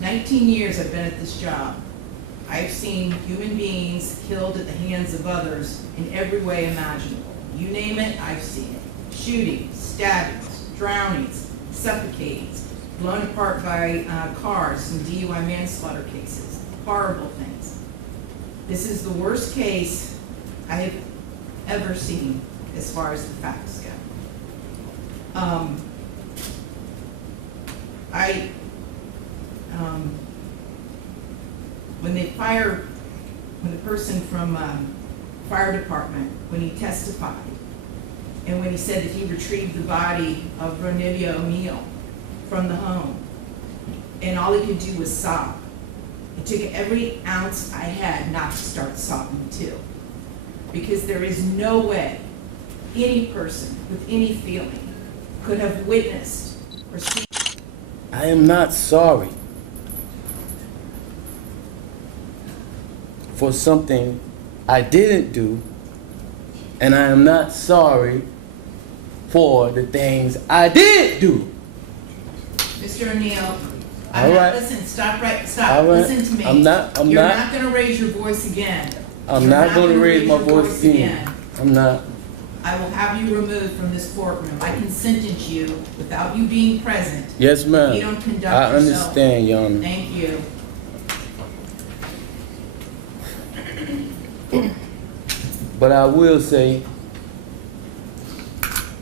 19 years I've been at this job. I've seen human beings killed at the hands of others in every way imaginable. You name it, I've seen it. Shootings, stabbings, drownings, suffocatings, blown apart by cars in DUI manslaughter cases. Horrible things. This is the worst case I have ever seen as far as the facts go. When the person from fire department, when he testified, and when he said that he retrieved the body of Ronivia O'Neill from the home, and all he could do was sob. It took every ounce I had not to start sobbing too. Because there is no way any person with any feeling could have witnessed or seen. I am not sorry for something I didn't do, and I am not sorry for the things I did do. Mr. O'Neill, All right. Listen, stop. All right. Listen to me. I'm not You're not going to raise your voice again. I'm not going to raise my voice again. I'm not. I will have you removed from this courtroom. I can sentence you without you being present. Yes, ma'am. You don't conduct I yourself. understand, Your Honor. Thank you. But I will say,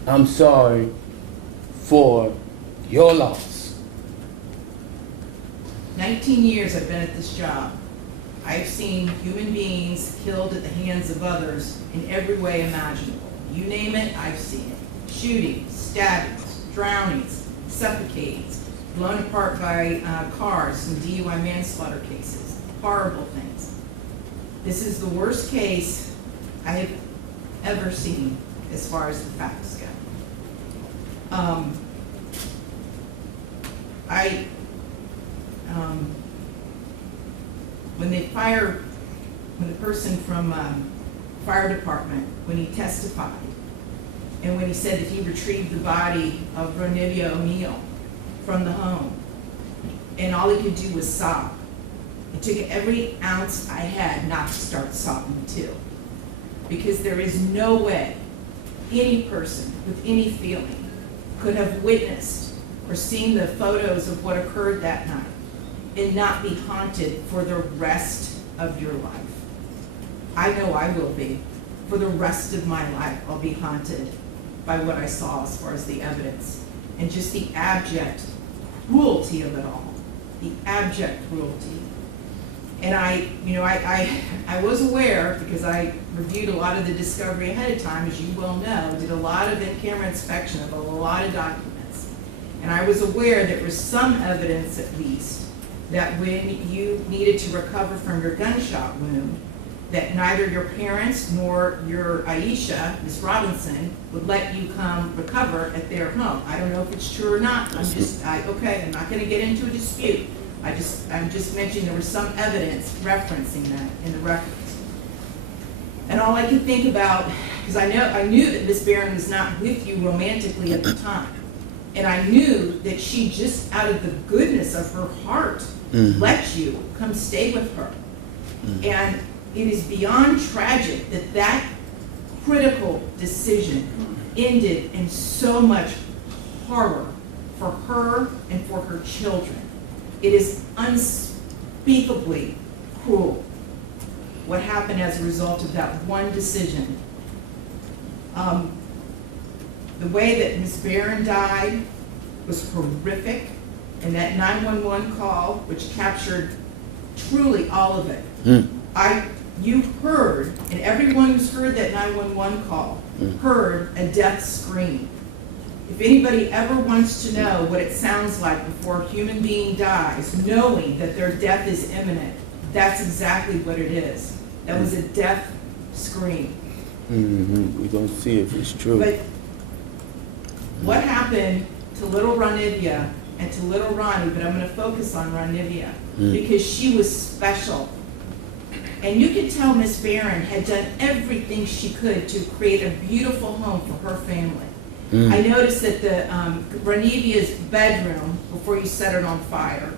I'm sorry for your loss. 19 years I've been at this job. I've seen human beings killed at the hands of others in every way imaginable. You name it, I've seen it. Shootings, stabbings, drownings, suffocatings, blown apart by cars in DUI manslaughter cases. Horrible things. This is the worst case I have ever seen as far as the facts go. When the person from fire department, when he testified, and when he said that he retrieved the body of Ronivia O'Neill from the home, and all he could do was sob. It took every ounce I had not to start sobbing too. Because there is no way any person with any feeling could have witnessed or seen the photos of what occurred that night and not be haunted for the rest of your life. I know I will be. For the rest of my life, I'll be haunted by what I saw as far as the evidence and just the abject cruelty of it all. The abject cruelty. And I was aware, because I reviewed a lot of the discovery ahead of time, as you well know, did a lot of in-camera inspection of a lot of documents. And I was aware there was some evidence, at least, that when you needed to recover from your gunshot wound, that neither your parents nor your Aisha, Ms. Robinson, would let you come recover at their home. I don't know if it's true or not. I'm not going to get into a dispute. I'm just mentioning there was some evidence referencing that in the records. And all I could think about, because I knew that Miss Barron was not with you romantically at the time. And I knew that she just out of the goodness of her heart let you come stay with her. And it is beyond tragic that that critical decision ended in so much horror for her and for her children. It is unspeakably cruel what happened as a result of that one decision. The way that Ms. Barron died was horrific, and that 911 call, which captured truly all of it. You heard, and everyone who's heard that 911 call heard a death scream. If anybody ever wants to know what it sounds like before a human being dies, knowing that their death is imminent, that's exactly what it is. That was a death scream. We're going to see if it's true. But what happened to little Ronivia and to little Ronnie, but I'm going to focus on Ronivia, because she was special. And you could tell Miss Barron had done everything she could to create a beautiful home for her family. I noticed that the Ronivia's bedroom, before you set it on fire,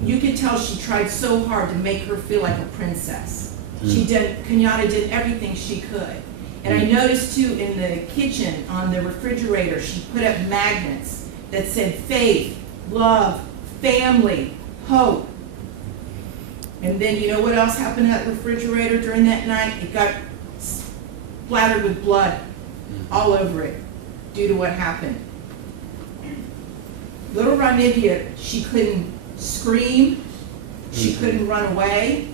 You could tell she tried so hard to make her feel like a princess. Kenyatta did everything she could. And I noticed too in the kitchen, on the refrigerator, she put up magnets that said faith, love, family, hope. And then you know what else happened to that refrigerator during that night? It got splattered with blood all over it due to what happened. Little Ranivia, she couldn't scream, she couldn't run away,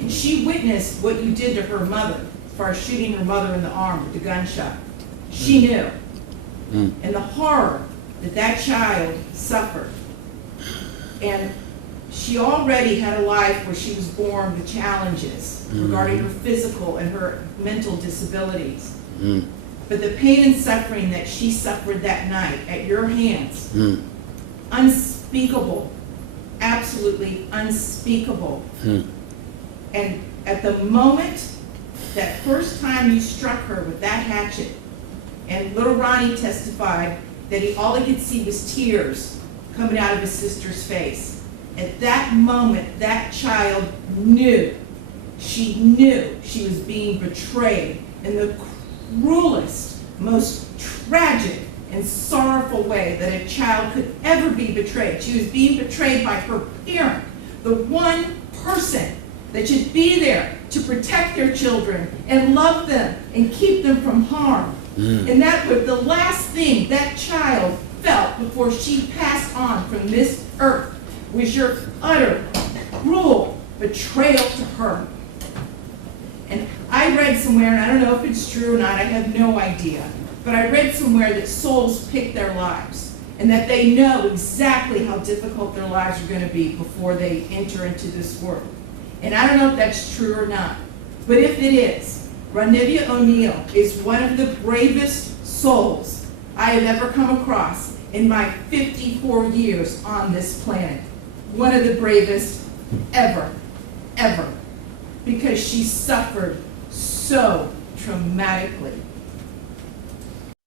and she witnessed what you did to her mother as far as shooting her mother in the arm with the gunshot. She knew. And the horror that that child suffered. And she already had a life where she was born with challenges regarding her physical and her mental disabilities. But the pain and suffering that she suffered that night at your hands, unspeakable, absolutely unspeakable. And at the moment, that first time you struck her with that hatchet, and little Ronnie testified that all he could see was tears coming out of his sister's face. At that moment, that child knew. She knew she was being betrayed in the cruelest, most tragic and sorrowful way that a child could ever be betrayed. She was being betrayed by her parent, the one person that should be there to protect their children and love them and keep them from harm. And that was the last thing that child felt before she passed on from this earth, was your utter, cruel betrayal to her. And I read somewhere, and I don't know if it's true or not, I have no idea, but I read somewhere that souls pick their lives, and that they know exactly how difficult their lives are going to be before they enter into this world. And I don't know if that's true or not, but if it is, Ranivia O'Neal is one of the bravest souls I have ever come across in my 54 years on this planet. One of the bravest ever, ever, because she suffered so traumatically.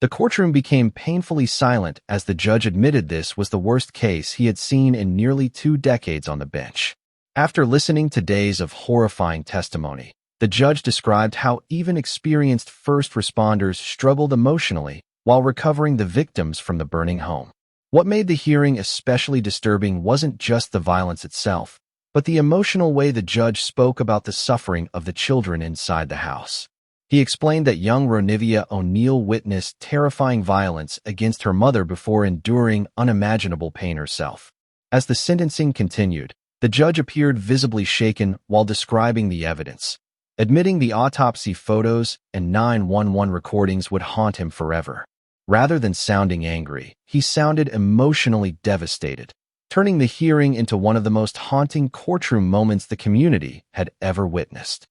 The courtroom became painfully silent as the judge admitted this was the worst case he had seen in nearly 2 decades on the bench. After listening to days of horrifying testimony, the judge described how even experienced first responders struggled emotionally while recovering the victims from the burning home. What made the hearing especially disturbing wasn't just the violence itself, but the emotional way the judge spoke about the suffering of the children inside the house. He explained that young Ranivia O'Neal witnessed terrifying violence against her mother before enduring unimaginable pain herself. As the sentencing continued, the judge appeared visibly shaken while describing the evidence, admitting the autopsy photos and 911 recordings would haunt him forever. Rather than sounding angry, he sounded emotionally devastated, turning the hearing into one of the most haunting courtroom moments the community had ever witnessed.